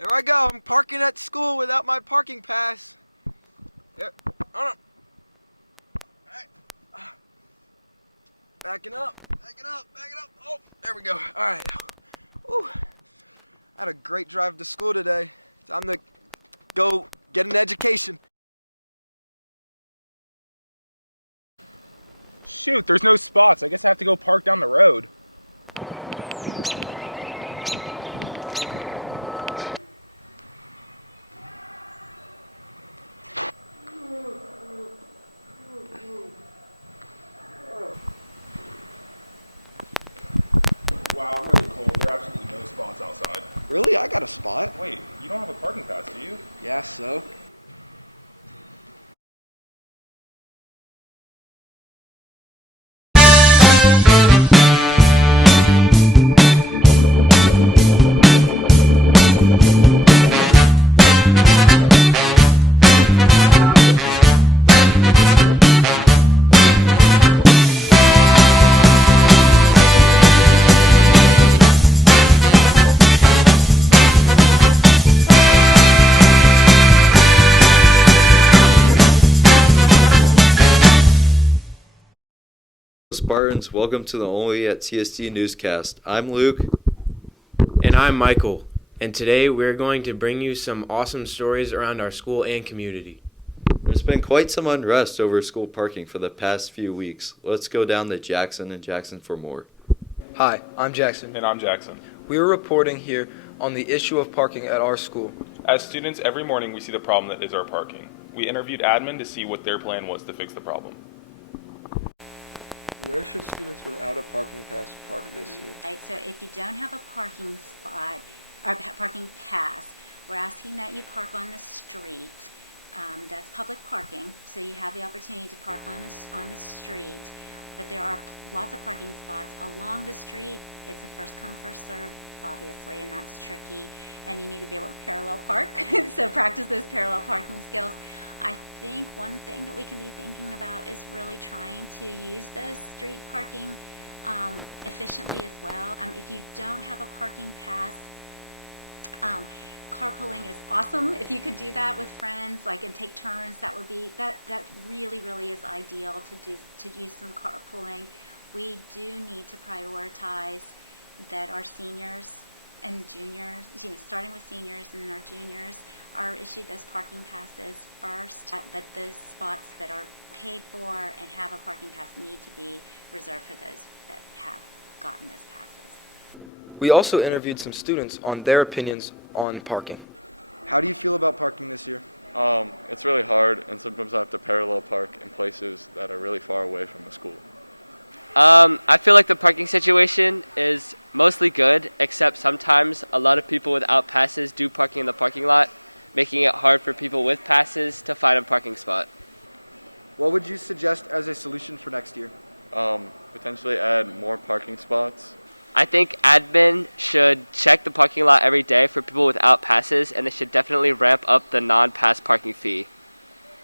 There I go. I'm parking at school without my parking pass. Yep. Hold on. Alright. Backing up. Backing up. Backing up. Oh, there we go. All right. Whew. I had a great drive to school today. Time to go get an education. Shoot, there's no spots. I guess I have to go park down the road. Wow, I'm really cold. There are absolutely no spots outside. Really? I got a spot. Wait, you don't have a parking pass, do you? Yeah, so? Spartans, welcome to the Only at CSD newscast. I'm Luke. And I'm Michael, and today we're going to bring you some awesome stories around our school and community. There's been quite some unrest over school parking for the past few weeks. Let's go down to Jackson and Jackson for more. Hi, I'm Jackson. And I'm Jackson. We are reporting here on the issue of parking at our school. As students, every morning we see the problem that is our parking. We interviewed admin to see what their plan was to fix the problem. Where should students without a parking pass park this year? Right, so if you don't have a parking spot or parking pass, we're asking that you park on the street. That's public parking, so you have the opportunity to park on the street. But there are lots of parking spots along the street. It's a first come, first serve, obviously, and that's tricky. And you need to be able to parallel park, so practice those parallel parking skills. I think one thing that we can be thinking about is really trying to use those street parking efficiently as well. If you don't have a parking pass, carpooling is awesome. If you could do that with friends, like, and take turns, that would be that really is ideal to use some carpooling. We do need to prioritize that our seniors and juniors, starting with seniors and then our juniors, are issued those parking passes first, but those spots that are paid for and have a parking pass need to be reserved for those that have gotten those passes. We also interviewed some students on their opinions on parking. How do you feel about parking this year? It's really hard, and sometimes I have to parallel park in places that are really far away from the school. I feel like the parking situation is mostly good, except sometimes a lot of people without passes do parking in the parking lot, making it hard for people with passes to find a parking spot. What would you suggest as a solution for next year? Potentially add more parking spots. I think admin should check the parking lot every day for people without passes, and they should definitely ramp up the non-pass parking fee.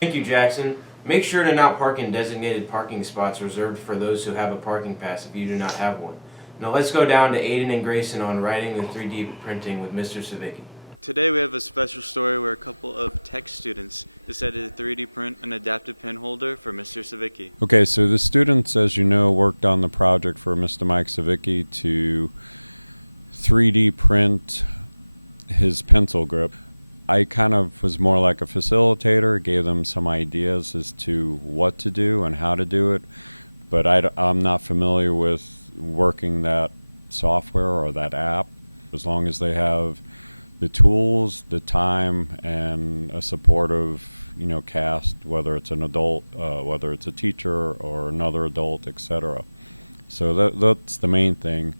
Thank you, Jackson. Make sure to not park in designated parking spots reserved for those who have a parking pass if you do not have one. Now let's go down to Aiden and Grayson on writing the 3D printing with Mr. Savicki. Today we have a special story where a couple of tech students decided to 3D print an adaptive pen holder for Mr. Savicki. Okay, so the students, as you know, worked on the project for Mr. Mike Savicki to 3D print his pencil grip. I kind of was more like a facilitator, gave them some ideas as to what to do and how to do it, but I'm not familiar with working that software or that app. As long as they have the tools, the time, and a supportive, cast, whether it's an adult, whether it's a teacher or another adult, etc. So that's the main thing.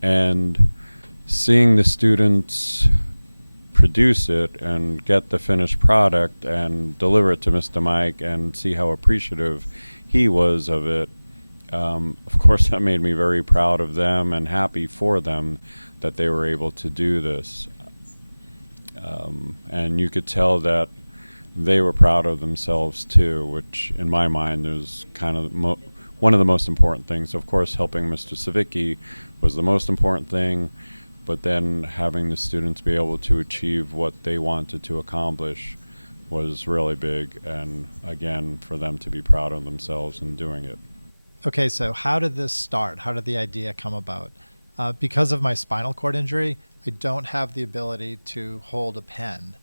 And seeing the students produce it and get the finished product and deliver it to Mr. Mike and see how appreciative he was of it, of course that made me very proud of them and happy for them that they were able to do this. And you could tell that they were proud of themselves too, which in my mind is kind of one of the most important things. Of course, helping Mr. Savicki was the most important thing, but then having the students be able to achieve what they wanted to accomplish was really big, and again, for them to be proud of themselves in doing it. Okay, so how did this start? How did the idea come about? Because of my spinal cord injury, I don't have the ability to hold a pen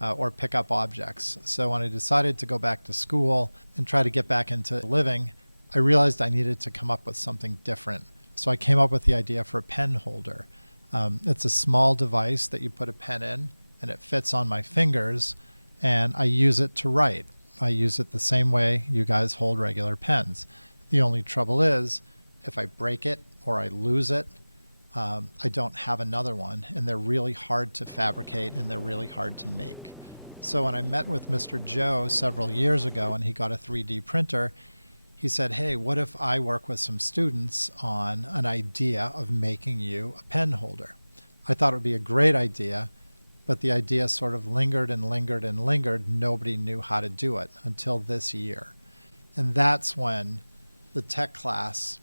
or pick up objects. So when I decided to go back to school and try to get back into living, I realized I needed to come up with something different. So I came up with the idea for a pen holder. It's a small device that you put a pen in, and it fits on my fingers, and I use it to write. I use it the same way you guys hold regular pens. The only trouble is, if I break it or I lose it, I don't have another one, and they're really hard to fabricate and they're really hard to make. So when I met with Mr. Joe several years ago and he got a 3D printer, he said, hey, what if I work with some students on an idea of making you a pen holder? I thought it would be a great idea, but the idea sort of lingered and lingered and lingered. Nobody knew how to do it until this year. And that's when the tech class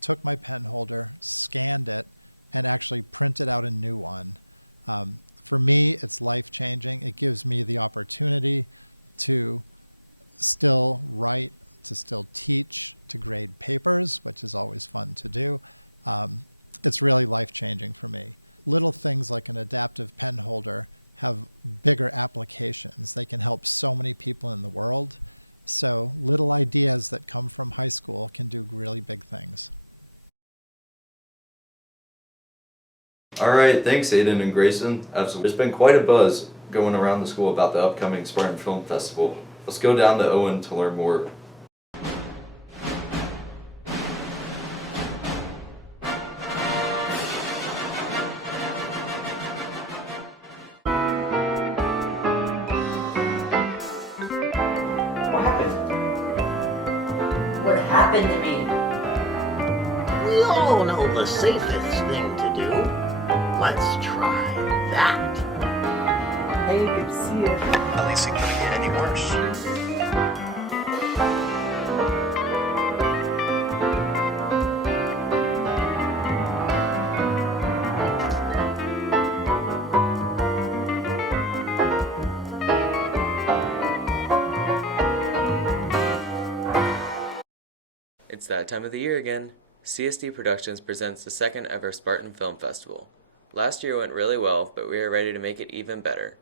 took my pen holder, scanned it, and actually printed out a new one. For me, it's life-changing. It gives me the opportunity to still write, to still teach, to grade papers, which is always fun to do. It's really life-changing for me. Little things like an adaptive pen holder have bigger applications. They can help so many people in the world. So little ideas that come from high school can do really big things. All right, thanks Aiden and Grayson. Absolutely. There's been quite a buzz going around the school about the upcoming Spartan Film Festival. Let's go down to Owen to learn more. What happened? What happened to me? We all know the safest thing to do. Let's try that. Hey, good to see you. At least it couldn't get any worse. It's that time of the year again. CSD Productions presents the second ever Spartan Film Festival. Last year went really well, but we are ready to make it even better.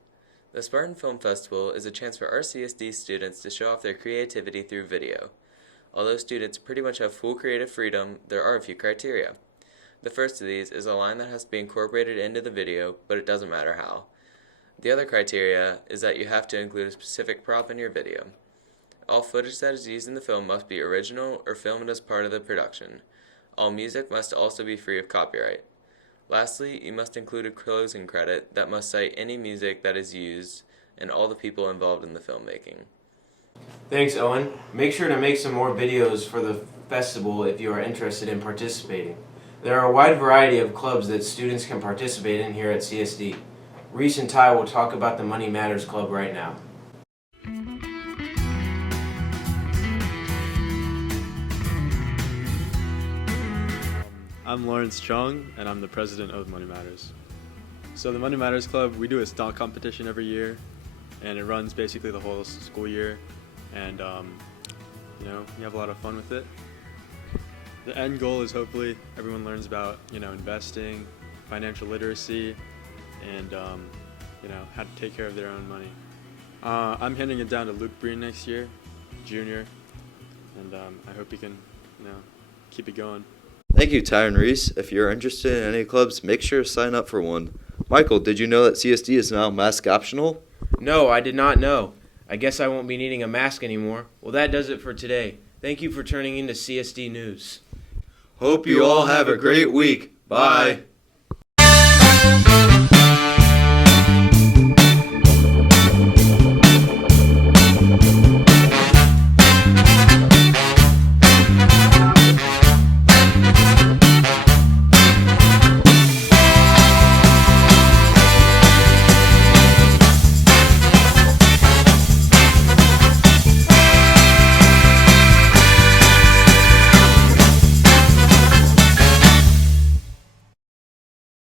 The Spartan Film Festival is a chance for our CSD students to show off their creativity through video. Although students pretty much have full creative freedom, there are a few criteria. The first of these is a line that has to be incorporated into the video, but it doesn't matter how. The other criteria is that you have to include a specific prop in your video. All footage that is used in the film must be original or filmed as part of the production. All music must also be free of copyright. Lastly, you must include a closing credit that must cite any music that is used and all the people involved in the filmmaking. Thanks, Owen. Make sure to make some more videos for the festival if you are interested in participating. There are a wide variety of clubs that students can participate in here at CSD. Reese and Ty will talk about the Money Matters Club right now. I'm Lawrence Chung, and I'm the president of Money Matters. So the Money Matters Club, we do a stock competition every year, and it runs basically the whole school year, and you have a lot of fun with it. The end goal is hopefully everyone learns about investing, financial literacy, and how to take care of their own money. I'm handing it down to Luke Breen next year, junior, and I hope he can keep it going. Thank you, Ty and Reese. If you're interested in any clubs, make sure to sign up for one. Michael, did you know that CSD is now mask optional? No, I did not know. I guess I won't be needing a mask anymore. Well, that does it for today. Thank you for turning in to CSD News. Hope you all have a great week. Bye.